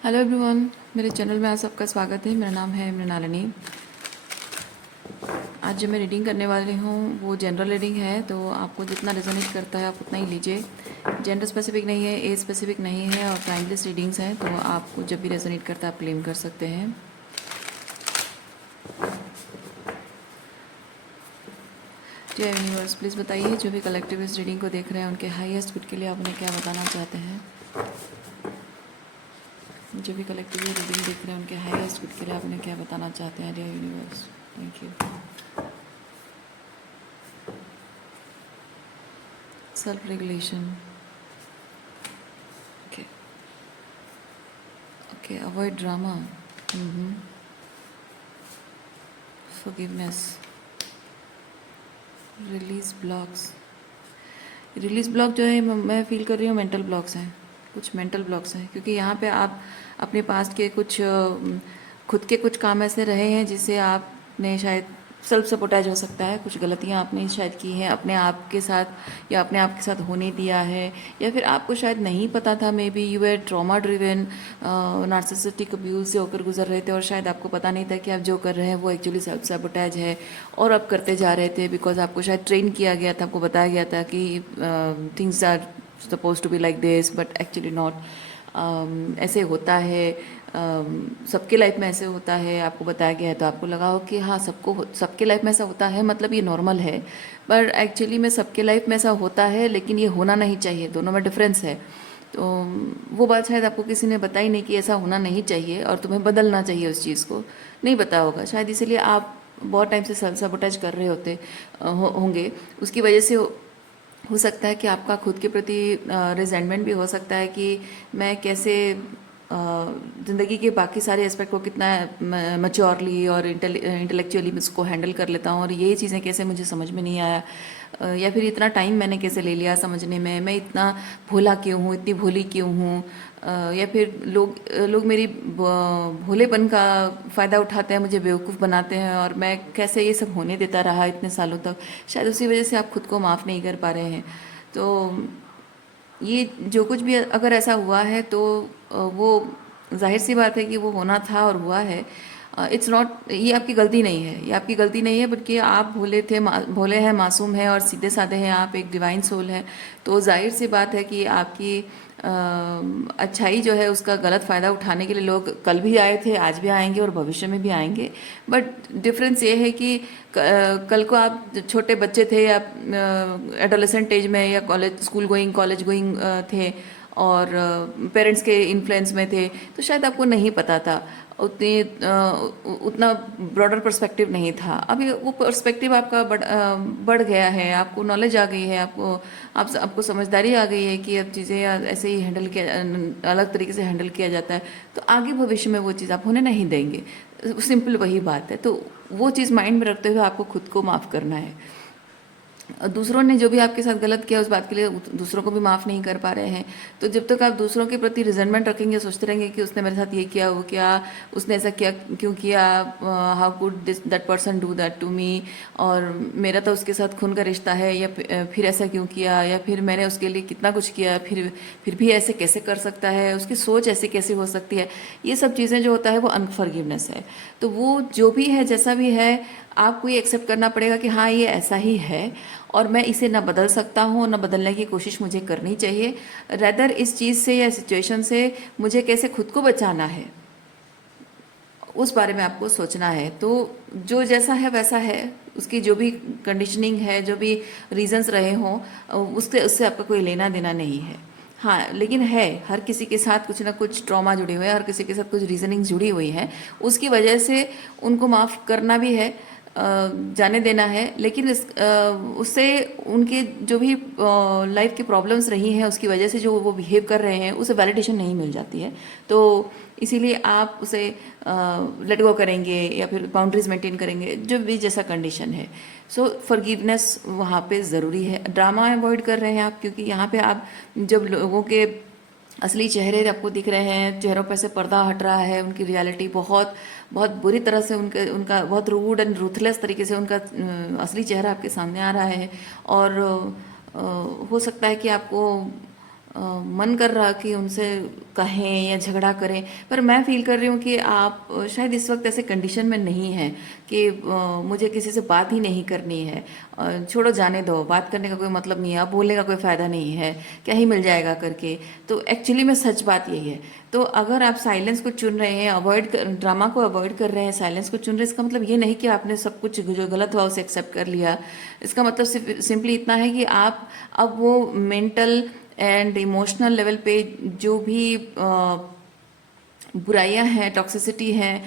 Hello everyone, मेरे channel में आप सबका स्वागत है। मेरा नाम है मृणालिनी। आज जो मैं रीडिंग करने वाली हूँ वो जनरल रीडिंग है, तो आपको जितना रेजोनेट करता है आप उतना ही लीजिए। जेंडर स्पेसिफिक नहीं है, एज स्पेसिफिक नहीं है और टाइमलेस रीडिंग्स हैं, तो आपको जब भी रेजोनेट करता है आप क्लेम कर सकते हैं। जय यूनिवर्स, प्लीज़ बताइए जो भी कलेक्टिव इस रीडिंग को देख रहे हैं उनके हाईएस्ट गुड के लिए आप उन्हें क्या बताना चाहते हैं। जो भी कलेक्टिव रीडिंग देख रहे हैं उनके हाईएस्ट गुड के लिए आप उन्हें क्या बताना चाहते हैं। जय universe, thank you. Self regulation, okay okay, avoid drama, forgiveness, release blocks. Release block जो है मैं फील कर रही हूँ मेंटल ब्लॉक्स हैं, कुछ मेंटल ब्लॉक्स हैं, क्योंकि यहाँ पे आप अपने पास्ट के कुछ खुद के कुछ काम ऐसे रहे हैं जिससे आपने शायद सेल्फ सपोर्टाइज हो सकता है, कुछ गलतियाँ आपने शायद की हैं अपने आप के साथ या अपने आप के साथ होने दिया है, या फिर आपको शायद नहीं पता था, maybe you are trauma driven narcissistic abuse से होकर गुजर रहे थे और शायद आपको पता नहीं था कि आप जो कर रहे हैं वो एक्चुअली सेल्फ सैबोटाज है और आप करते जा रहे थे बिकॉज आपको शायद ट्रेन किया गया था, आपको बताया गया था कि things are suppose to be like this but actually not. ऐसे होता है, सबके लाइफ में ऐसे होता है, आपको बताया गया है तो आपको लगा हो कि हाँ सबके लाइफ में ऐसा होता है, मतलब ये नॉर्मल है। पर एक्चुअली में सबके लाइफ में ऐसा होता है लेकिन ये होना नहीं चाहिए, दोनों में डिफरेंस है। तो वो बात शायद आपको किसी ने बताई नहीं कि ऐसा होना नहीं चाहिए और तुम्हें बदलना चाहिए, उस चीज़ को नहीं पता होगा शायद, इसीलिए आप बहुत टाइम से सेल्फ सैबोटाज कर रहे होंगे। उसकी वजह से हो सकता है कि आपका खुद के प्रति रिजेंटमेंट भी हो सकता है कि मैं कैसे ज़िंदगी के बाकी सारे एस्पेक्ट को कितना मैच्योरली और इंटेलेक्चुअली इसको हैंडल कर लेता हूँ और ये चीज़ें कैसे मुझे समझ में नहीं आया, या फिर इतना टाइम मैंने कैसे ले लिया समझने में, मैं इतना भोला क्यों हूँ, इतनी भोली क्यों हूँ, या फिर लोग मेरी भोलेपन का फ़ायदा उठाते हैं, मुझे बेवकूफ़ बनाते हैं और मैं कैसे ये सब होने देता रहा इतने सालों तक। शायद उसी वजह से आप खुद को माफ़ नहीं कर पा रहे हैं। तो ये जो कुछ भी अगर ऐसा हुआ है तो वो जाहिर सी बात है कि वो होना था और हुआ है। इट्स नॉट, ये आपकी गलती नहीं है, ये आपकी गलती नहीं है, बल्कि आप भोले हैं, मासूम हैं और सीधे साधे हैं, आप एक डिवाइन सोल हैं। तो जाहिर सी बात है कि आपकी अच्छाई जो है उसका गलत फ़ायदा उठाने के लिए लोग कल भी आए थे, आज भी आएंगे और भविष्य में भी आएंगे। बट डिफरेंस ये है कि कल को आप छोटे बच्चे थे या एडोलेसेंट एज में या स्कूल गोइंग कॉलेज गोइंग थे और पेरेंट्स के इन्फ्लुएंस में थे, तो शायद आपको नहीं पता था, उतना ब्रॉडर पर्सपेक्टिव नहीं था। अभी वो पर्सपेक्टिव आपका बढ़ गया है, आपको नॉलेज आ गई है, आपको समझदारी आ गई है कि अब चीज़ें ऐसे ही हैंडल किया, अलग तरीके से हैंडल किया जाता है, तो आगे भविष्य में वो चीज़ आप होने नहीं देंगे। सिंपल वही बात है। तो वो चीज़ माइंड में रखते हुए आपको खुद को माफ़ करना है। दूसरों ने जो भी आपके साथ गलत किया उस बात के लिए दूसरों को भी माफ़ नहीं कर पा रहे हैं। तो जब तक आप दूसरों के प्रति रिजेंटमेंट रखेंगे, सोचते रहेंगे कि उसने मेरे साथ ये किया, वो किया, उसने ऐसा किया क्यों किया, how could this that person do that to me, और मेरा तो उसके साथ खून का रिश्ता है, या फिर ऐसा क्यों किया, या फिर मैंने उसके लिए कितना कुछ किया, फिर भी ऐसे कैसे कर सकता है, उसकी सोच ऐसी कैसे हो सकती है। ये सब चीज़ें जो होता है वो अनफॉरगिवनेस है। तो वो जो भी है, जैसा भी है, आपको ये एक्सेप्ट करना पड़ेगा कि हाँ ये ऐसा ही है और मैं इसे ना बदल सकता हूँ, ना बदलने की कोशिश मुझे करनी चाहिए। रेदर इस चीज़ से या सिचुएशन से मुझे कैसे खुद को बचाना है, उस बारे में आपको सोचना है। तो जो जैसा है वैसा है, उसकी जो भी कंडीशनिंग है, जो भी रीजंस रहे हों, उससे आपका कोई लेना देना नहीं है। हाँ, लेकिन है, हर किसी के साथ कुछ ना कुछ ट्रॉमा जुड़े हुए हैं, हर किसी के साथ कुछ रीजनिंग जुड़ी हुई है, उसकी वजह से उनको माफ़ करना भी है, जाने देना है। लेकिन उससे उनके जो भी लाइफ की प्रॉब्लम्स रही हैं उसकी वजह से जो वो बिहेव कर रहे हैं उसे वैलिडेशन नहीं मिल जाती है। तो इसीलिए आप उसे लेट गो करेंगे या फिर बाउंड्रीज मेंटेन करेंगे, जो भी जैसा कंडीशन है। सो फॉरगिवनेस वहाँ पे ज़रूरी है। ड्रामा अवॉइड कर रहे हैं आप, क्योंकि यहाँ पे आप जब लोगों के असली चेहरे आपको दिख रहे हैं, चेहरों पर से पर्दा हट रहा है, उनकी रियलिटी बहुत बहुत बुरी तरह से उनका बहुत रूड एंड रूथलेस तरीके से उनका असली चेहरा आपके सामने आ रहा है। और हो सकता है कि आपको मन कर रहा कि उनसे कहें या झगड़ा करें, पर मैं फील कर रही हूँ कि आप शायद इस वक्त ऐसे कंडीशन में नहीं हैं कि मुझे किसी से बात ही नहीं करनी है। छोड़ो, जाने दो, बात करने का कोई मतलब नहीं है, अब बोलने का कोई फ़ायदा नहीं है, क्या ही मिल जाएगा करके। तो एक्चुअली में सच बात यही है। तो अगर आप साइलेंस को चुन रहे हैं, ड्रामा को अवॉइड कर रहे हैं, साइलेंस को चुन रहे हैं, इसका मतलब ये नहीं कि आपने सब कुछ जो गलत हुआ उसे एक्सेप्ट कर लिया। इसका मतलब सिर्फ सिंपली इतना है कि आप अब वो मेंटल एंड इमोशनल लेवल पे जो भी बुराइयां हैं, टॉक्सिसिटी है,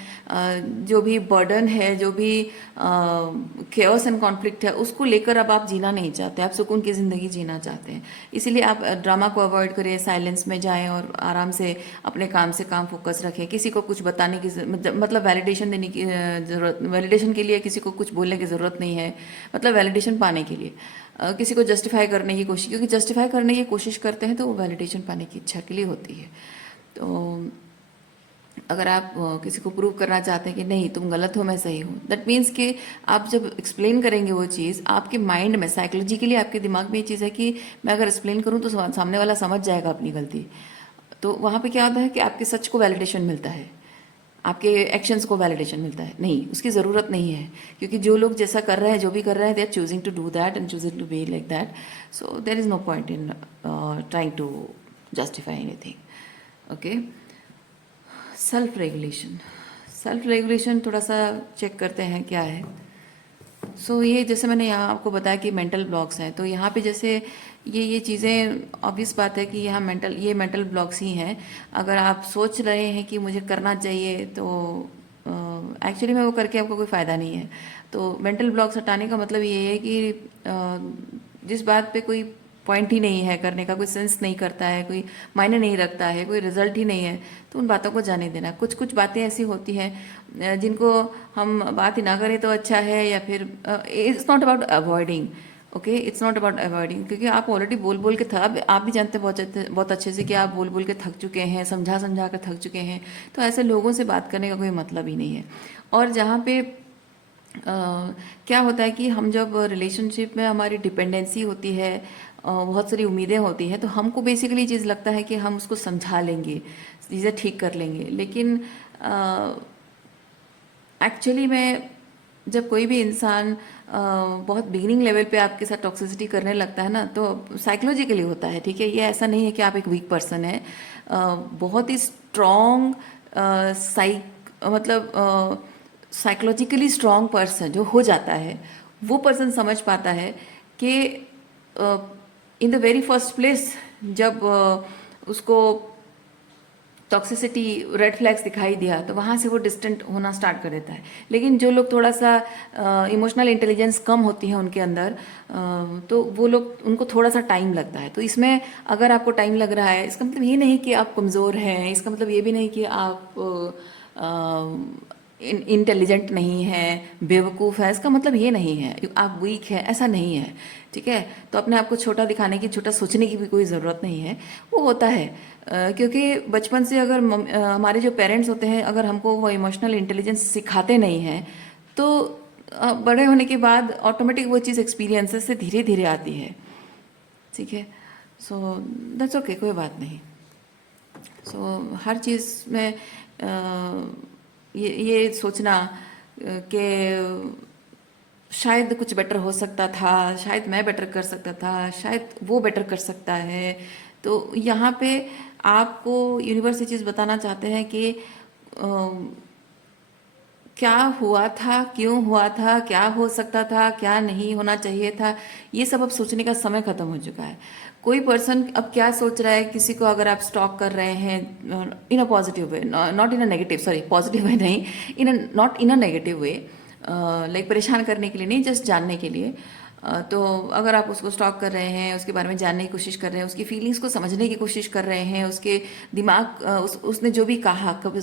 जो भी बर्डन है, जो भी केओस एंड कॉन्फ्लिक्ट है, उसको लेकर अब आप जीना नहीं चाहते, आप सुकून की ज़िंदगी जीना चाहते हैं। इसीलिए आप ड्रामा को अवॉइड करें, साइलेंस में जाएं और आराम से अपने काम से काम फोकस रखें। किसी को कुछ बताने की मतलब वैलिडेशन देने की ज़रूरत, वैलिडेशन के लिए किसी को कुछ बोलने की ज़रूरत नहीं है, मतलब वैलिडेशन पाने के लिए किसी को जस्टिफाई करने की कोशिश, क्योंकि जस्टिफाई करने की कोशिश करते हैं तो वो वैलिडेशन पाने की इच्छा के लिए होती है। तो अगर आप किसी को प्रूव करना चाहते हैं कि नहीं तुम गलत हो मैं सही हूँ, दैट मीन्स कि आप जब एक्सप्लेन करेंगे वो चीज़, आपके माइंड में साइकोलॉजिकली आपके दिमाग में ये चीज़ है कि मैं अगर एक्सप्लेन करूँ तो सामने वाला समझ जाएगा अपनी गलती। तो वहाँ पे क्या होता है कि आपके सच को वैलिडेशन मिलता है, आपके एक्शंस को वैलिडेशन मिलता है। नहीं, उसकी ज़रूरत नहीं है, क्योंकि जो लोग जैसा कर रहे हैं, जो भी कर रहे हैं, they are choosing to do that and choosing to be like that. So there is no point in trying to justify anything. Okay, self regulation. Self regulation थोड़ा सा चेक करते हैं क्या है। ये जैसे मैंने यहाँ आपको बताया कि मेंटल ब्लॉक्स हैं, तो यहाँ पे जैसे ये चीज़ें ऑब्वियस बात है कि यहाँ ये मेंटल ब्लॉक्स ही हैं। अगर आप सोच रहे हैं कि मुझे करना चाहिए तो एक्चुअली में वो करके आपको कोई फ़ायदा नहीं है। तो मेंटल ब्लॉक्स हटाने का मतलब ये है कि जिस बात पे कोई पॉइंट ही नहीं है करने का, कोई सेंस नहीं करता है, कोई मायने नहीं रखता है, कोई रिजल्ट ही नहीं है, तो उन बातों को जाने देना। कुछ कुछ बातें ऐसी होती हैं जिनको हम बात ही ना करें तो अच्छा है, या फिर it's not about avoiding. Okay, it's not about avoiding, क्योंकि आप ऑलरेडी बोल बोल के आप भी जानते हैं बहुत अच्छे से कि आप बोल बोल के थक चुके हैं, समझा समझा कर थक चुके हैं। तो ऐसे लोगों से बात करने का कोई मतलब ही नहीं है। और जहाँ पे क्या होता है कि हम जब रिलेशनशिप में हमारी डिपेंडेंसी होती है, बहुत सारी उम्मीदें होती हैं, तो हमको बेसिकली चीज़ लगता है कि हम उसको समझा लेंगे, चीज़ें ठीक कर लेंगे। लेकिन एक्चुअली में जब कोई भी इंसान बहुत बिगिनिंग लेवल पे आपके साथ टॉक्सिसिटी करने लगता है ना, तो साइकोलॉजिकली होता है, ठीक है। ये ऐसा नहीं है कि आप एक वीक पर्सन है, बहुत ही स्ट्रॉन्ग मतलब साइकोलॉजिकली स्ट्रॉन्ग पर्सन जो हो जाता है, वो पर्सन समझ पाता है कि in the very first place जब उसको टॉक्सिसिटी रेड फ्लैग्स दिखाई दिया, तो वहाँ से वो डिस्टेंट होना स्टार्ट कर देता है। लेकिन जो लोग थोड़ा सा इमोशनल इंटेलिजेंस कम होती है उनके अंदर, तो वो लोग, उनको थोड़ा सा टाइम लगता है। तो इसमें अगर आपको टाइम लग रहा है, इसका मतलब ये नहीं कि आप कमज़ोर हैं, इसका मतलब ये भी नहीं कि आप इंटेलिजेंट नहीं है, बेवकूफ़ है, इसका मतलब ये नहीं है आप वीक है, ऐसा नहीं है, ठीक है। तो अपने आप को छोटा दिखाने की, छोटा सोचने की भी कोई ज़रूरत नहीं है। वो होता है क्योंकि बचपन से अगर हमारे जो पेरेंट्स होते हैं, अगर हमको वो इमोशनल इंटेलिजेंस सिखाते नहीं हैं, तो बड़े होने के बाद ऑटोमेटिक वो चीज़ एक्सपीरियंसेस से धीरे धीरे आती है, ठीक है। सो दैट्स ओके, कोई बात नहीं। हर चीज़ में ये सोचना कि शायद कुछ बेटर हो सकता था, शायद मैं बेटर कर सकता था, शायद वो बेटर कर सकता है, तो यहाँ पे आपको यूनिवर्स ये चीज़ बताना चाहते हैं कि क्या हुआ था, क्यों हुआ था, क्या हो सकता था, क्या नहीं होना चाहिए था, ये सब अब सोचने का समय ख़त्म हो चुका है। कोई पर्सन अब क्या सोच रहा है, किसी को अगर आप स्टॉक कर रहे हैं in a positive way, not in a negative, sorry positive way नहीं, not in a negative way, like परेशान करने के लिए नहीं, जस्ट जानने के लिए। तो अगर आप उसको स्टॉक कर रहे हैं, उसके बारे में जानने की कोशिश कर रहे हैं, उसकी फीलिंग्स को समझने की कोशिश कर रहे हैं, उसके दिमाग उसने जो भी कहा कभी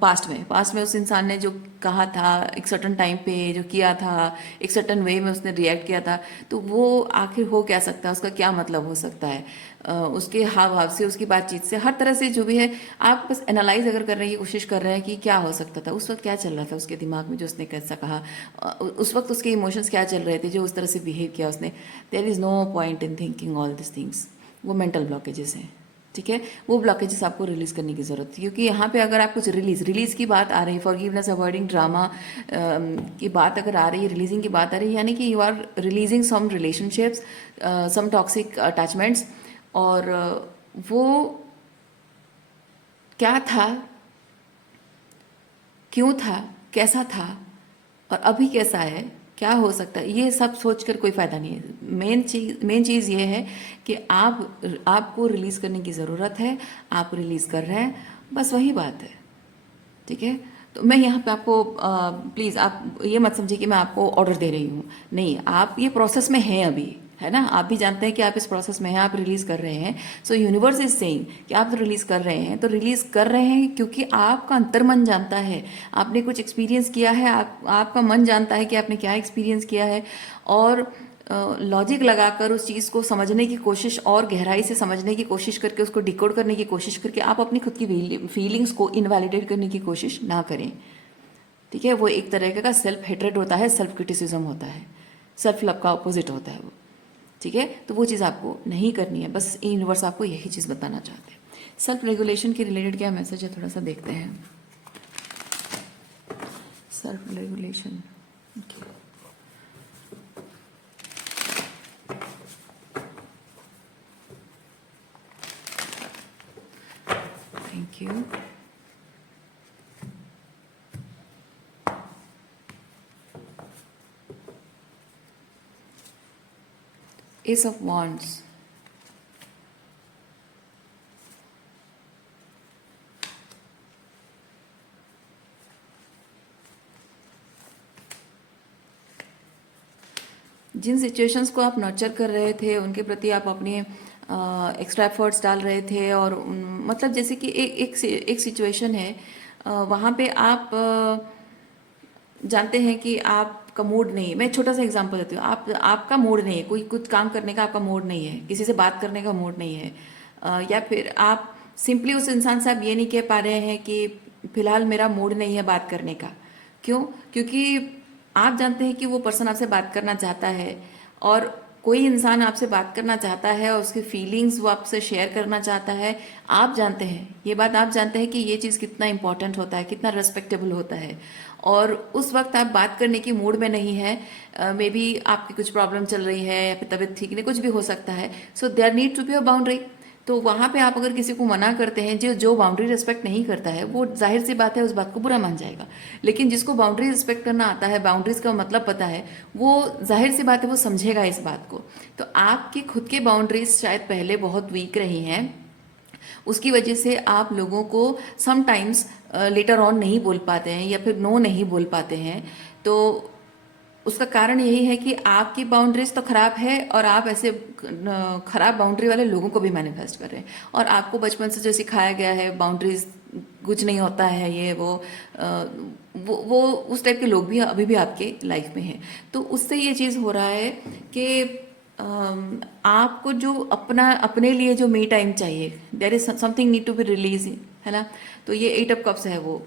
पास्ट में उस इंसान ने जो कहा था, एक सर्टन टाइम पे जो किया था, एक सर्टन वे में उसने रिएक्ट किया था, तो वो आखिर हो क्या सकता है, उसका क्या मतलब हो सकता है, उसके हाव भाव से, उसकी बातचीत से, हर तरह से जो भी है, आप बस एनालाइज अगर करने की कोशिश कर रहे हैं कि क्या हो सकता था, उस वक्त क्या चल रहा था उसके दिमाग में जो उसने कैसा कहा, उस वक्त उसके इमोशंस क्या चल रहे थे जो उस तरह से बिहेव किया उसने। There is no point in thinking all this things. वो मेंटल ब्लॉकेजेस हैं। ठीक है, वो ब्लॉकेजेस आपको रिलीज करने की जरूरत है, क्योंकि यहाँ पे अगर आप कुछ रिलीज की बात आ रही है, फॉरगिवनेस, अवॉइडिंग ड्रामा की बात अगर आ रही है, रिलीजिंग की बात आ रही है, यानी कि you are releasing some relationships, some toxic attachments, और वो क्या था, क्यों था, कैसा था, और अभी कैसा है, क्या हो सकता है, ये सब सोचकर कोई फ़ायदा नहीं है। मेन चीज़ ये है कि आपको रिलीज़ करने की ज़रूरत है, आप रिलीज़ कर रहे हैं, बस वही बात है। ठीक है, तो मैं यहाँ पे आपको प्लीज़ आप ये मत समझिए कि मैं आपको ऑर्डर दे रही हूँ, नहीं, आप ये प्रोसेस में हैं अभी, है ना, आप भी जानते हैं कि आप इस प्रोसेस में हैं, आप रिलीज़ कर रहे हैं। सो यूनिवर्स इज सेइंग कि आप रिलीज़ कर रहे हैं, तो रिलीज़ कर रहे हैं क्योंकि आपका अंतर्मन जानता है, आपने कुछ एक्सपीरियंस किया है, आपका मन जानता है कि आपने क्या एक्सपीरियंस किया है, और लॉजिक लगाकर उस चीज़ को समझने की कोशिश और गहराई से समझने की कोशिश करके, उसको डिकोड करने की कोशिश करके आप अपनी खुद की फीलिंग्स को इनवैलिडेट करने की कोशिश ना करें। ठीक है, वो एक तरह का सेल्फ हेट्रेड होता है, सेल्फ क्रिटिसिज्म होता है, सेल्फ लव का अपोजिट होता है वो। ठीक है, तो वो चीज़ आपको नहीं करनी है, बस यूनिवर्स आपको यही चीज़ बताना चाहते हैं। सेल्फ रेगुलेशन के रिलेटेड क्या मैसेज है, थोड़ा सा देखते हैं। Self regulation, thank you. Ace of wands, जिन सिचुएशंस को आप नर्चर कर रहे थे, उनके प्रति आप अपने एक्स्ट्रा एफर्ट्स डाल रहे थे, और मतलब जैसे कि एक सिचुएशन है, वहाँ पे आप जानते हैं कि आपका मूड नहीं है। मैं एक छोटा सा एग्जांपल देती हूँ, आपका मूड नहीं है, कोई कुछ काम करने का आपका मूड नहीं है, किसी से बात करने का मूड नहीं है, या फिर आप सिंपली उस इंसान से आप ये नहीं कह पा रहे हैं कि फिलहाल मेरा मूड नहीं है बात करने का। क्यों? क्योंकि आप जानते हैं कि वो पर्सन आपसे बात करना चाहता है, और कोई इंसान आपसे बात करना चाहता है और उसकी फीलिंग्स वो आपसे शेयर करना चाहता है। आप जानते हैं, ये बात आप जानते हैं कि ये चीज़ कितना इंपॉर्टेंट होता है, कितना रेस्पेक्टेबल होता है, और उस वक्त आप बात करने की मूड में नहीं है, मे बी आपकी कुछ प्रॉब्लम चल रही है, या फिर तबीयत ठीक नहीं, कुछ भी हो सकता है। So there need to be a boundary. तो वहाँ पे आप अगर किसी को मना करते हैं, जो जो बाउंड्री रिस्पेक्ट नहीं करता है, वो जाहिर सी बात है उस बात को बुरा मान जाएगा। लेकिन जिसको बाउंड्री रिस्पेक्ट करना आता है, बाउंड्रीज का मतलब पता है, वो जाहिर सी बात है वो समझेगा इस बात को। तो आपकी खुद की बाउंड्रीज शायद पहले बहुत वीक रही हैं, उसकी वजह से आप लोगों को समटाइम्स लेटर ऑन नहीं बोल पाते हैं, या फिर नो नहीं बोल पाते हैं। तो उसका कारण यही है कि आपकी बाउंड्रीज तो खराब है, और आप ऐसे खराब बाउंड्री वाले लोगों को भी मैनिफेस्ट कर रहे हैं। और आपको बचपन से जो सिखाया गया है, बाउंड्रीज कुछ नहीं होता है, ये वो उस टाइप के लोग भी अभी भी आपके लाइफ में हैं। तो उससे ये चीज़ हो रहा है कि आपको जो अपने लिए जो मी टाइम चाहिए, there is something need to be release, है ना। तो ये 8 ऑफ कप्स है वो।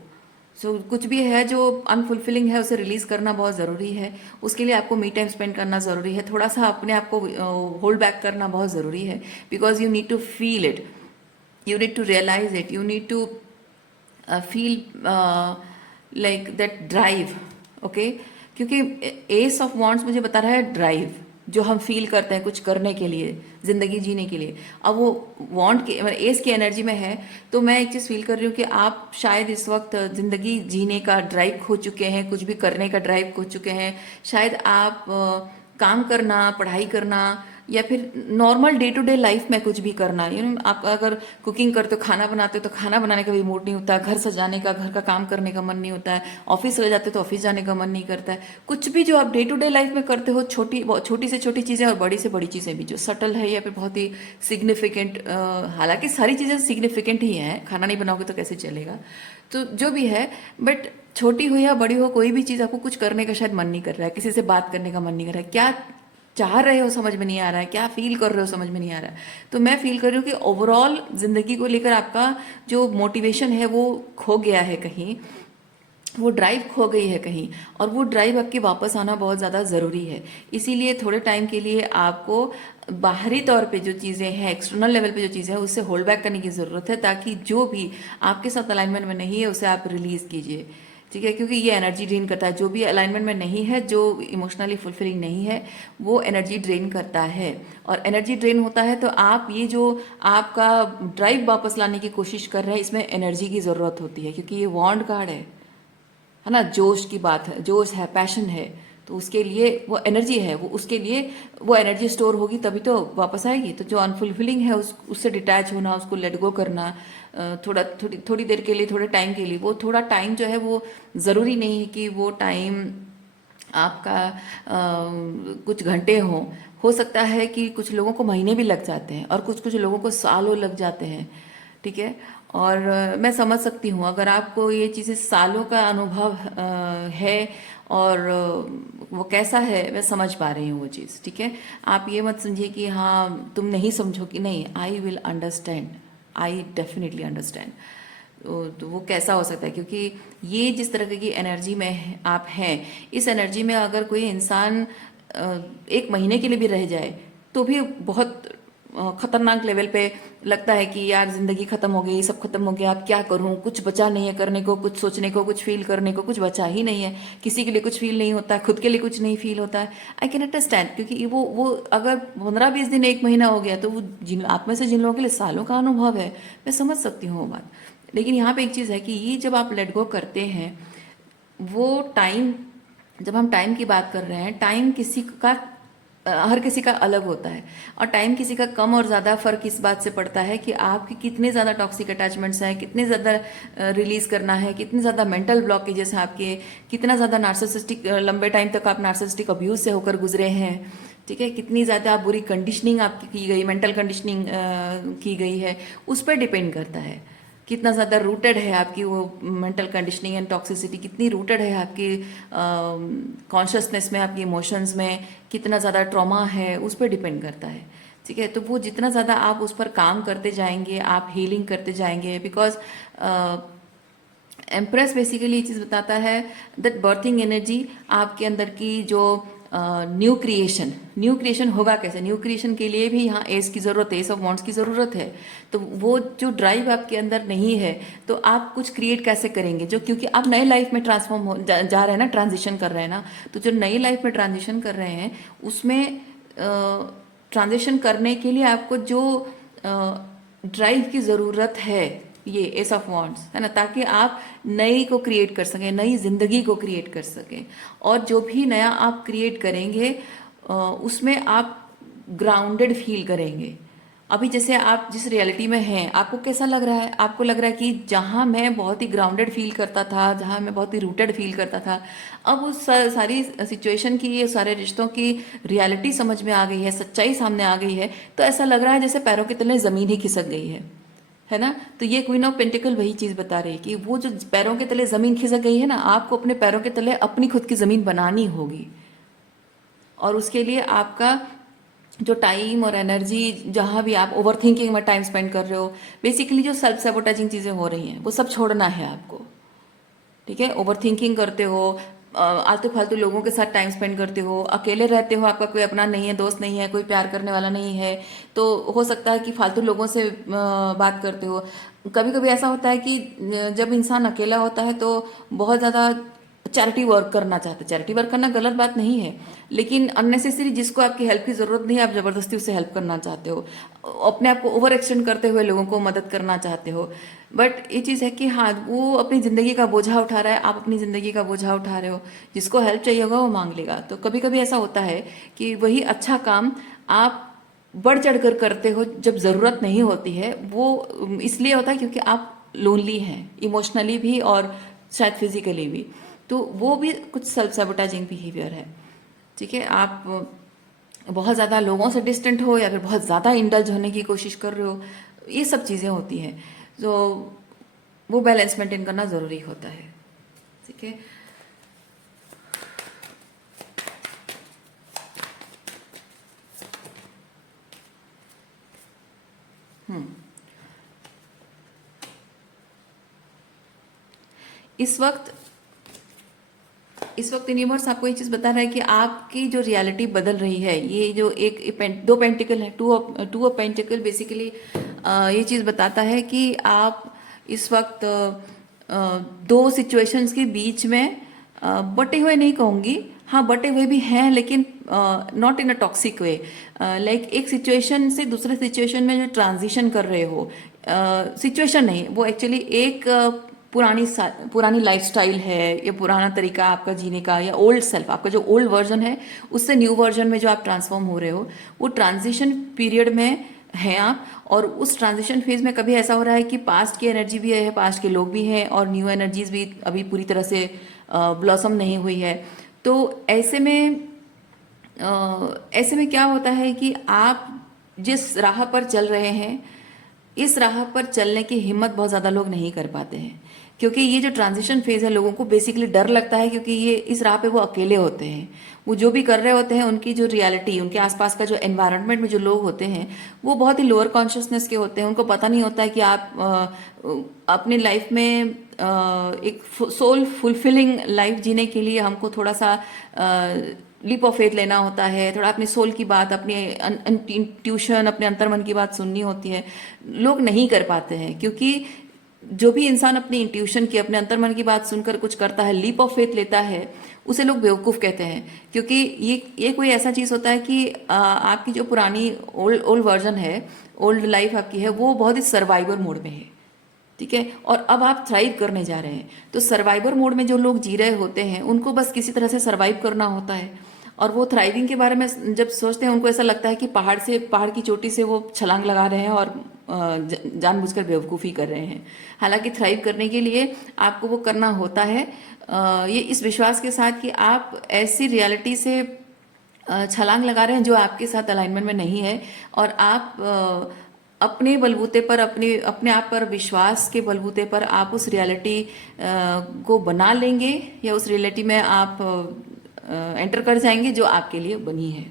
सो कुछ भी है जो अनफुलफिलिंग है, उसे रिलीज करना बहुत ज़रूरी है। उसके लिए आपको मी टाइम स्पेंड करना ज़रूरी है, थोड़ा सा अपने आप को होल्ड बैक करना बहुत ज़रूरी है, because you need to feel it, you need to realize it, you need to feel like that drive, okay? क्योंकि एस ऑफ वॉन्ट्स मुझे बता रहा है ड्राइव, जो हम फील करते हैं कुछ करने के लिए, जिंदगी जीने के लिए। अब वो वॉन्ट के मतलब एस की एनर्जी में है, तो मैं एक चीज़ फील कर रही हूँ कि आप शायद इस वक्त जिंदगी जीने का ड्राइव खो चुके हैं, कुछ भी करने का ड्राइव खो चुके हैं। शायद आप काम करना, पढ़ाई करना, या फिर normal day to day life में कुछ भी करना, आप अगर कुकिंग करते हो, खाना बनाते हो, तो खाना बनाने का भी मूड नहीं होता, घर सजाने का, घर का काम करने का मन नहीं होता है, ऑफिस चले जाते हो तो ऑफिस जाने का मन नहीं करता है। कुछ भी जो आप डे टू डे लाइफ में करते हो, छोटी से छोटी चीज़ें और बड़ी से बड़ी चीज़ें भी, जो सटल है या फिर बहुत ही सिग्निफिकेंट, हालांकि सारी चीज़ें सिग्निफिकेंट ही हैं, खाना नहीं बनाओगे तो कैसे चलेगा, तो जो भी है, बट छोटी हो या बड़ी हो, कोई भी चीज़ आपको कुछ करने का शायद मन नहीं कर रहा है, किसी से बात करने का मन नहीं कर रहा है, क्या चाह रहे हो समझ में नहीं आ रहा है, क्या फील कर रहे हो समझ में नहीं आ रहा है। तो मैं फील कर रही हूँ कि ओवरऑल जिंदगी को लेकर आपका जो मोटिवेशन है वो खो गया है कहीं, वो ड्राइव खो गई है कहीं, और वो ड्राइव आपके वापस आना बहुत ज़्यादा ज़रूरी है। इसीलिए थोड़े टाइम के लिए आपको बाहरी तौर पे जो चीज़ें हैं, एक्सटर्नल लेवल पे जो चीज़ें हैं, उससे होल्ड बैक करने की ज़रूरत है, ताकि जो भी आपके साथ अलाइनमेंट में नहीं है उसे आप रिलीज़ कीजिए। ठीक है, क्योंकि ये एनर्जी ड्रेन करता है। जो भी अलाइनमेंट में नहीं है, जो इमोशनली फुलफिलिंग नहीं है, वो एनर्जी ड्रेन करता है। और एनर्जी ड्रेन होता है तो आप ये जो आपका ड्राइव वापस लाने की कोशिश कर रहे हैं, इसमें एनर्जी की ज़रूरत होती है, क्योंकि ये वॉन्ड कार्ड है ना, जोश की बात है, जोश है, पैशन है। तो उसके लिए वो एनर्जी है, वो उसके लिए वो एनर्जी स्टोर होगी तभी तो वापस आएगी। तो जो अनफुलफिलिंग है उससे डिटैच होना, उसको लेट गो करना, थोड़ी देर के लिए, थोड़े टाइम के लिए, वो थोड़ा टाइम जो है वो ज़रूरी नहीं है कि वो टाइम आपका कुछ घंटे हो सकता है कि कुछ लोगों को महीने भी लग जाते हैं, और कुछ कुछ लोगों को सालों लग जाते हैं। ठीक है, और मैं समझ सकती हूँ अगर आपको ये चीज़ें सालों का अनुभव है, और वो कैसा है मैं समझ पा रही हूँ वो चीज़। ठीक है, आप ये मत समझिए कि हाँ तुम नहीं समझोगी, नहीं, I will understand, I definitely understand. तो वो कैसा हो सकता है, क्योंकि ये जिस तरह की एनर्जी में आप हैं, इस एनर्जी में अगर कोई इंसान एक महीने के लिए भी रह जाए तो भी बहुत खतरनाक लेवल पे लगता है कि यार जिंदगी खत्म हो गई, सब खत्म हो गया, अब क्या करूं, कुछ बचा नहीं है करने को, कुछ सोचने को, कुछ फील करने को, कुछ बचा ही नहीं है। किसी के लिए कुछ फील नहीं होता है, खुद के लिए कुछ नहीं फील होता है। आई कैन अंडरस्टैंड, क्योंकि वो अगर 15-20 दिन, एक महीना हो गया, तो वो जिन आप में से जिन लोगों के लिए सालों का अनुभव है, मैं समझ सकती हूँ वो बात। लेकिन यहाँ पे एक चीज़ है कि ये जब आप लेट गो करते हैं, वो टाइम, जब हम टाइम की बात कर रहे हैं, टाइम किसी का हर किसी का अलग होता है, और टाइम किसी का कम और ज़्यादा फ़र्क इस बात से पड़ता है कि आपकी कितने ज़्यादा टॉक्सिक अटैचमेंट्स हैं, कितने ज़्यादा रिलीज़ करना है, कितने ज़्यादा मेंटल ब्लॉकेजेस हैं आपके, कितना ज़्यादा नार्सिसिस्टिक, लंबे टाइम तक आप नार्सिसिस्टिक अब्यूज़ से होकर गुजरे हैं। ठीक है, कितनी ज़्यादा बुरी कंडीशनिंग आपकी की गई, मेंटल कंडीशनिंग की गई है, उस पर डिपेंड करता है। कितना ज़्यादा रूटेड है आपकी वो मेंटल कंडीशनिंग एंड टॉक्सिसिटी, कितनी रूटेड है आपकी कॉन्शियसनेस में, आपकी इमोशंस में, कितना ज़्यादा ट्रॉमा है, उस पर डिपेंड करता है। ठीक है, तो वो जितना ज़्यादा आप उस पर काम करते जाएंगे, आप हीलिंग करते जाएंगे, बिकॉज एम्प्रेस बेसिकली ये चीज़ बताता है दैट बर्थिंग एनर्जी आपके अंदर की जो न्यू क्रिएशन होगा कैसे, न्यू क्रिएशन के लिए भी यहाँ एस की ज़रूरत है, एस ऑफ वॉन्ड्स की ज़रूरत है। तो वो जो ड्राइव आपके अंदर नहीं है, तो आप कुछ क्रिएट कैसे करेंगे, जो क्योंकि आप नए लाइफ में ट्रांसफॉर्म हो जा रहे हैं ना, ट्रांजिशन कर रहे हैं ना, तो जो नई लाइफ में ट्रांजिशन कर रहे हैं, उसमें ट्रांजिशन करने के लिए आपको जो ड्राइव की ज़रूरत है, ये एस ऑफ वॉन्ड्स है ना, ताकि आप नई को क्रिएट कर सकें, नई जिंदगी को क्रिएट कर सकें। और जो भी नया आप क्रिएट करेंगे उसमें आप ग्राउंडेड फील करेंगे। अभी जैसे आप जिस रियलिटी में हैं, आपको कैसा लग रहा है, आपको लग रहा है कि जहाँ मैं बहुत ही ग्राउंडेड फील करता था, जहाँ मैं बहुत ही रूटेड फील करता था, अब उस सारी सिचुएशन की, ये सारे रिश्तों की रियलिटी समझ में आ गई है, सच्चाई सामने आ गई है, तो ऐसा लग रहा है जैसे पैरों के तले ज़मीन ही खिसक गई है ना। तो ये क्वीन ऑफ पेंटिकल वही चीज बता रही है कि वो जो पैरों के तले जमीन खिसक गई है ना, आपको अपने पैरों के तले अपनी खुद की जमीन बनानी होगी। और उसके लिए आपका जो टाइम और एनर्जी, जहाँ भी आप ओवर थिंकिंग में टाइम स्पेंड कर रहे हो, बेसिकली जो सेल्फ सेबोटाइजिंग चीज़ें हो रही हैं, वो सब छोड़ना है आपको। ठीक है, ओवर थिंकिंग करते हो, आलतू फालतू लोगों के साथ टाइम स्पेंड करते हो, अकेले रहते हो, आपका कोई अपना नहीं है, दोस्त नहीं है, कोई प्यार करने वाला नहीं है, तो हो सकता है कि फालतू लोगों से बात करते हो। कभी कभी ऐसा होता है कि जब इंसान अकेला होता है तो बहुत ज़्यादा चैरिटी वर्क करना चाहते हैं। चैरिटी वर्क करना गलत बात नहीं है, लेकिन अननेसेसरी, जिसको आपकी हेल्प की जरूरत नहीं है, आप जबरदस्ती उससे हेल्प करना चाहते हो, अपने आप को ओवर एक्सटेंड करते हुए लोगों को मदद करना चाहते हो। बट ये चीज़ है कि हाँ, वो अपनी ज़िंदगी का बोझा उठा रहा है, आप अपनी ज़िंदगी का बोझा उठा रहे हो। जिसको हेल्प चाहिए होगा वो मांग लेगा। तो कभी कभी ऐसा होता है कि वही अच्छा काम आप बढ़ चढ़ कर करते हो जब ज़रूरत नहीं होती है। वो इसलिए होता है क्योंकि आप लोनली हैं, इमोशनली भी और शायद फिजिकली भी। तो वो भी कुछ सेल्फ सैबोटाइजिंग बिहेवियर है। ठीक है, आप बहुत ज़्यादा लोगों से डिस्टेंट हो, या फिर बहुत ज़्यादा इंडल्ज होने की कोशिश कर रहे हो, ये सब चीज़ें होती हैं। तो वो बैलेंस मेंटेन करना ज़रूरी होता है। ठीक है, इस वक्त इस वक्त यूनिवर्स आपको ये चीज़ बता रहा है कि आपकी जो रियलिटी बदल रही है। ये जो दो पेंटिकल है, टू ऑफ पेंटिकल बेसिकली ये चीज़ बताता है कि आप इस वक्त दो सिचुएशंस के बीच में बटे हुए नहीं कहूँगी, हाँ बटे हुए भी हैं, लेकिन not in a toxic way. Like एक सिचुएशन से दूसरे सिचुएशन में जो ट्रांजिशन कर रहे हो, सिचुएशन नहीं, वो एक्चुअली एक पुरानी लाइफस्टाइल है, या पुराना तरीका आपका जीने का, या ओल्ड सेल्फ, आपका जो ओल्ड वर्जन है उससे न्यू वर्जन में जो आप ट्रांसफॉर्म हो रहे हो, वो ट्रांजिशन पीरियड में हैं आप। और उस ट्रांजिशन फेज में कभी ऐसा हो रहा है कि पास्ट की एनर्जी भी है, पास्ट के लोग भी हैं, और न्यू एनर्जीज भी अभी पूरी तरह से ब्लॉसम नहीं हुई है। तो ऐसे में क्या होता है कि आप जिस राह पर चल रहे हैं, इस राह पर चलने की हिम्मत बहुत ज़्यादा लोग नहीं कर पाते हैं, क्योंकि ये जो ट्रांजिशन फेज है लोगों को बेसिकली डर लगता है, क्योंकि ये इस राह पे वो अकेले होते हैं। वो जो भी कर रहे होते हैं, उनकी जो रियलिटी, उनके आसपास का जो एनवायरनमेंट में जो लोग होते हैं वो बहुत ही लोअर कॉन्शियसनेस के होते हैं। उनको पता नहीं होता है कि आप अपनी लाइफ में एक सोल फुलफिलिंग लाइफ जीने के लिए हमको थोड़ा सा लीप ऑफ फेथ लेना होता है, थोड़ा अपने सोल की बात, अपने इंट्यूशन, अपने अंतर्मन की बात सुननी होती है। लोग नहीं कर पाते हैं, क्योंकि जो भी इंसान अपनी इंट्यूशन की, अपने अंतर्मन की बात सुनकर कुछ करता है, लीप ऑफ फेथ लेता है, उसे लोग बेवकूफ़ कहते हैं। क्योंकि ये कोई ऐसा चीज़ होता है कि आपकी जो पुरानी ओल्ड वर्जन है, ओल्ड लाइफ आपकी है, वो बहुत ही सर्वाइवर मोड में है, ठीक है, और अब आप थ्राइव करने जा रहे हैं। तो सर्वाइवर मोड में जो लोग जी रहे होते हैं, उनको बस किसी तरह से सर्वाइव करना होता है। और वो थ्राइविंग के बारे में जब सोचते हैं, उनको ऐसा लगता है कि पहाड़ की चोटी से वो छलांग लगा रहे हैं और जानबूझकर बेवकूफ़ी कर रहे हैं। हालांकि थ्राइव करने के लिए आपको वो करना होता है, ये इस विश्वास के साथ कि आप ऐसी रियलिटी से छलांग लगा रहे हैं जो आपके साथ अलाइनमेंट में नहीं है, और आप अपने बलबूते पर, अपने आप पर विश्वास के बलबूते पर आप उस रियलिटी को बना लेंगे, या उस रियलिटी में आप एंटर कर जाएंगे जो आपके लिए बनी है।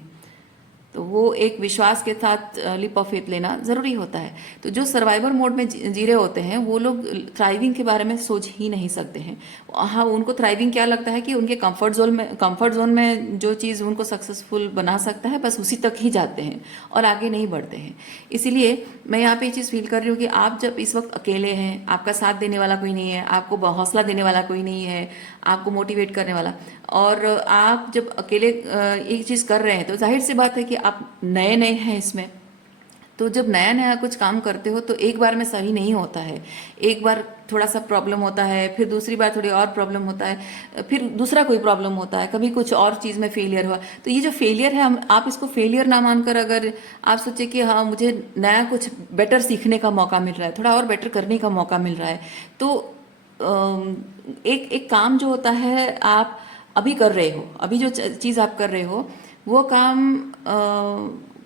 तो वो एक विश्वास के साथ लीप ऑफ फेथ लेना ज़रूरी होता है। तो जो सर्वाइवर मोड में जी रहे होते हैं, वो लोग थ्राइविंग के बारे में सोच ही नहीं सकते हैं। हाँ, उनको थ्राइविंग क्या लगता है कि उनके कंफर्ट जोन में जो चीज़ उनको सक्सेसफुल बना सकता है, बस उसी तक ही जाते हैं और आगे नहीं बढ़ते हैं। इसीलिए मैं यहाँ पे ये चीज़ फील कर रही हूँ कि आप जब इस वक्त अकेले हैं, आपका साथ देने वाला कोई नहीं है, आपको हौसला देने वाला कोई नहीं है, आपको मोटिवेट करने वाला, और आप जब अकेले एक चीज़ कर रहे हैं, तो जाहिर सी बात है कि आप नए नए हैं इसमें। तो जब नया नया कुछ काम करते हो तो एक बार में सही नहीं होता है। एक बार थोड़ा सा प्रॉब्लम होता है, फिर दूसरी बार थोड़ी और प्रॉब्लम होता है, फिर दूसरा कोई प्रॉब्लम होता है, कभी कुछ और चीज़ में फेलियर हुआ। तो ये जो फेलियर है, आप इसको फेलियर ना मानकर अगर आप सोचे कि हाँ, मुझे नया कुछ बेटर सीखने का मौका मिल रहा है, थोड़ा और बेटर करने का मौका मिल रहा है, तो एक काम जो होता है आप अभी कर रहे हो, अभी जो चीज़ आप कर रहे हो, वो काम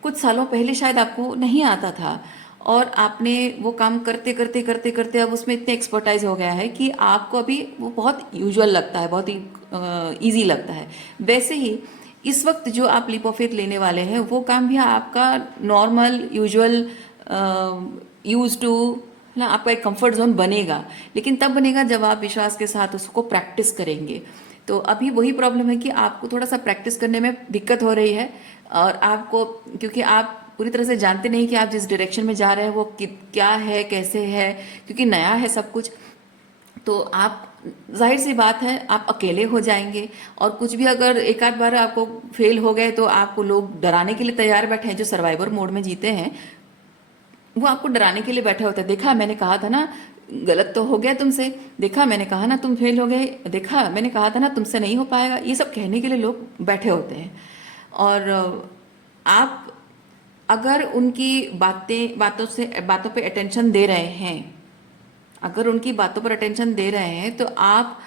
कुछ सालों पहले शायद आपको नहीं आता था, और आपने वो काम करते करते करते करते अब उसमें इतने एक्सपर्टाइज हो गया है कि आपको अभी वो बहुत यूजुअल लगता है, बहुत ही ईजी लगता है। वैसे ही इस वक्त जो आप लीप ऑफ फेथ लेने वाले हैं, वो काम भी आपका नॉर्मल, यूजुअल, यूज टू ना, आपका एक कंफर्ट जोन बनेगा। लेकिन तब बनेगा जब आप विश्वास के साथ उसको प्रैक्टिस करेंगे। तो अभी वही प्रॉब्लम है कि आपको थोड़ा सा प्रैक्टिस करने में दिक्कत हो रही है, और आपको, क्योंकि आप पूरी तरह से जानते नहीं कि आप जिस डायरेक्शन में जा रहे हैं वो क्या है, कैसे है, क्योंकि नया है सब कुछ। तो आप, जाहिर सी बात है, आप अकेले हो जाएंगे, और कुछ भी अगर एक आध बार आपको फेल हो गए तो आपको लोग डराने के लिए तैयार बैठे हैं। जो सर्वाइवर मोड में जीते हैं वो आपको डराने के लिए बैठे होते हैं। देखा, मैंने कहा था ना, गलत तो हो गया तुमसे, देखा मैंने कहा ना तुम फेल हो गए, देखा मैंने कहा था ना तुमसे नहीं हो पाएगा, ये सब कहने के लिए लोग बैठे होते हैं। और आप अगर उनकी बातों पे अटेंशन दे रहे हैं, अगर उनकी बातों पर अटेंशन दे रहे हैं, तो आप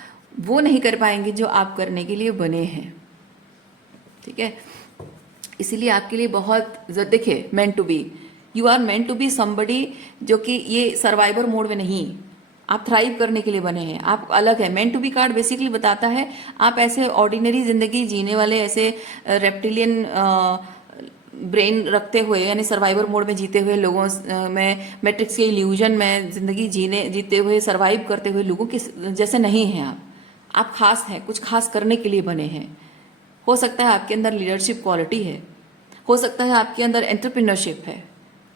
वो नहीं कर पाएंगे जो आप करने के लिए बने हैं, ठीक है। इसीलिए आपके लिए बहुत, देखिए, meant to be, you are meant to be somebody, जो कि ये सर्वाइवर मोड में नहीं, आप थ्राइव करने के लिए बने हैं। आप अलग है। Meant to be card basically बताता है आप ऐसे ऑर्डिनरी जिंदगी जीने वाले, ऐसे रेप्टिलियन ब्रेन रखते हुए, यानी सर्वाइवर मोड में जीते हुए लोगों में, मैट्रिक्स के इल्यूजन में जिंदगी जीते हुए, सर्वाइव करते हुए लोगों के जैसे नहीं हैं आप। आप खास हैं, कुछ खास करने के लिए बने हैं। हो सकता है आपके अंदर लीडरशिप क्वालिटी है, हो सकता है आपके अंदर एंटरप्रेन्योरशिप है,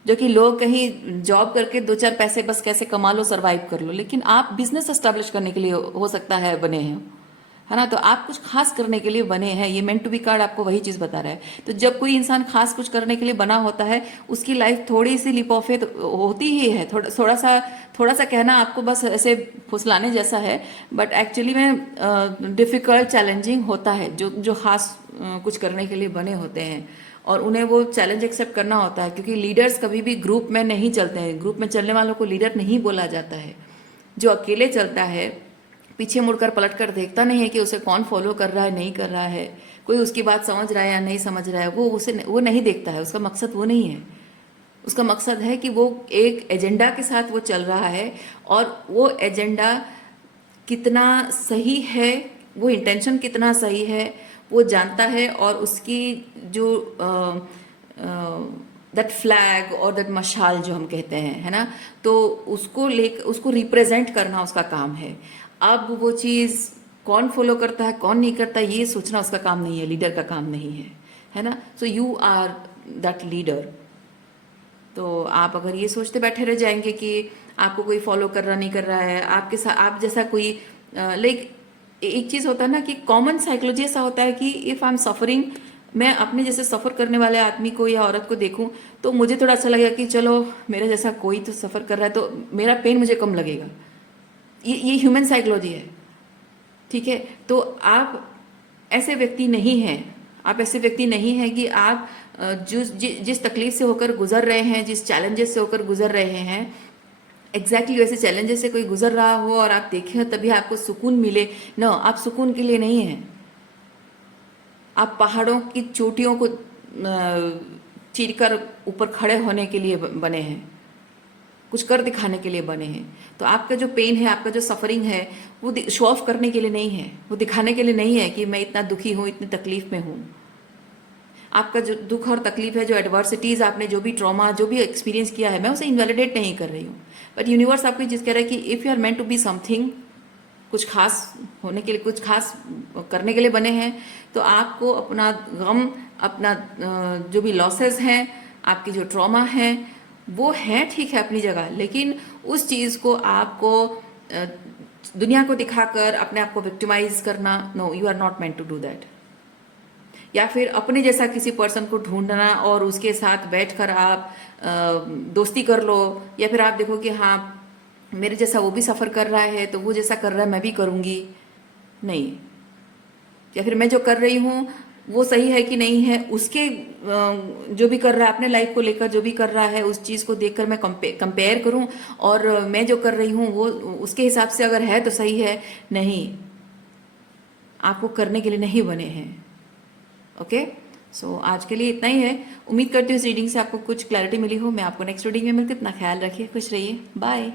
जो कि लोग कहीं जॉब करके दो चार पैसे बस कैसे कमा लो, सरवाइव कर लो, लेकिन आप बिजनेस एस्टेब्लिश करने के लिए हो सकता है बने हैं, है ना। तो आप कुछ खास करने के लिए बने हैं, ये मेंट टू बी कार्ड आपको वही चीज़ बता रहा है। तो जब कोई इंसान खास कुछ करने के लिए बना होता है, उसकी लाइफ थोड़ी सी लिप ऑफ फेथ होती ही है, थोड़ा सा कहना आपको बस ऐसे फुसलाने जैसा है, बट एक्चुअली में डिफ़िकल्ट चैलेंजिंग होता है जो जो खास कुछ करने के लिए बने होते हैं, और उन्हें वो चैलेंज एक्सेप्ट करना होता है, क्योंकि लीडर्स कभी भी ग्रुप में नहीं चलते हैं। ग्रुप में चलने वालों को लीडर नहीं बोला जाता है। जो अकेले चलता है, पीछे मुड़कर पलट कर देखता नहीं है कि उसे कौन फॉलो कर रहा है, नहीं कर रहा है, कोई उसकी बात समझ रहा है या नहीं समझ रहा है, वो नहीं देखता है। उसका मकसद वो नहीं है। उसका मकसद है कि वो एक एजेंडा के साथ वो चल रहा है, और वो एजेंडा कितना सही है, वो इंटेंशन कितना सही है, वो जानता है। और उसकी जो दैट फ्लैग और दैट मशाल जो हम कहते हैं, है ना, तो उसको रिप्रेजेंट करना उसका काम है। अब वो चीज़ कौन फॉलो करता है, कौन नहीं करता, ये सोचना उसका काम नहीं है, लीडर का काम नहीं है ना। So you are that leader. तो आप अगर ये सोचते बैठे रह जाएंगे कि आपको कोई फॉलो कर रहा नहीं कर रहा है, आपके साथ आप जैसा कोई लाइक एक चीज़ होता है ना कि कॉमन साइकोलॉजी ऐसा होता है कि इफ़ आई एम सफरिंग, मैं अपने जैसे सफ़र करने वाले आदमी को या औरत को देखूं तो मुझे थोड़ा अच्छा लगेगा कि चलो मेरे जैसा कोई तो सफ़र कर रहा है, तो मेरा पेन मुझे कम लगेगा। ये ह्यूमन साइकोलॉजी है, ठीक है। तो आप ऐसे व्यक्ति नहीं हैं, आप ऐसे व्यक्ति नहीं हैं कि आप जिस तकलीफ से होकर गुजर रहे हैं, जिस चैलेंजेस से होकर गुजर रहे हैं, एग्जैक्टली वैसे चैलेंजेस से कोई गुजर रहा हो और आप देखें तभी आपको सुकून मिले। न, आप सुकून के लिए नहीं हैं। आप पहाड़ों की चोटियों को चीरकर ऊपर खड़े होने के लिए बने हैं, कुछ कर दिखाने के लिए बने हैं। तो आपका जो पेन है, आपका जो सफरिंग है, वो शो ऑफ करने के लिए नहीं है, वो दिखाने के लिए नहीं है कि मैं इतना दुखी हूँ, इतनी तकलीफ में हूँ। आपका जो दुख और तकलीफ है, जो एडवर्सिटीज़ आपने जो भी ट्रॉमा जो भी एक्सपीरियंस किया है, मैं उसे इनवैलिडेट नहीं कर रही हूँ, बट यूनिवर्स आपको ये चीज़ कह रहा है कि if you are meant to be something, कुछ खास होने के लिए, कुछ खास करने के लिए बने हैं, तो आपको अपना गम, अपना जो भी लॉसेस हैं, आपकी जो ट्रॉमा है, वो है ठीक है अपनी जगह, लेकिन उस चीज़ को आपको दुनिया को दिखाकर अपने आप को विक्टिमाइज करना, no, you are not meant to do that. या फिर अपने जैसा किसी पर्सन को ढूंढना और उसके साथ बैठकर आप दोस्ती कर लो, या फिर आप देखो कि हाँ मेरे जैसा वो भी सफ़र कर रहा है तो वो जैसा कर रहा है मैं भी करूँगी, नहीं। या फिर मैं जो कर रही हूँ वो सही है कि नहीं है, उसके जो भी कर रहा है अपने लाइफ को लेकर, जो भी कर रहा है उस चीज़ को देखकर मैं कंपेयर करूँ, और मैं जो कर रही हूँ वो उसके हिसाब से अगर है तो सही है। नहीं, आपको करने के लिए नहीं बने हैं। ओके, सो आज के लिए इतना ही है। उम्मीद करती हूँ इस रीडिंग से आपको कुछ क्लैरिटी मिली हो। मैं आपको नेक्स्ट रीडिंग में मिलती हूँ। अपना ख्याल रखिए, खुश रहिए, बाय।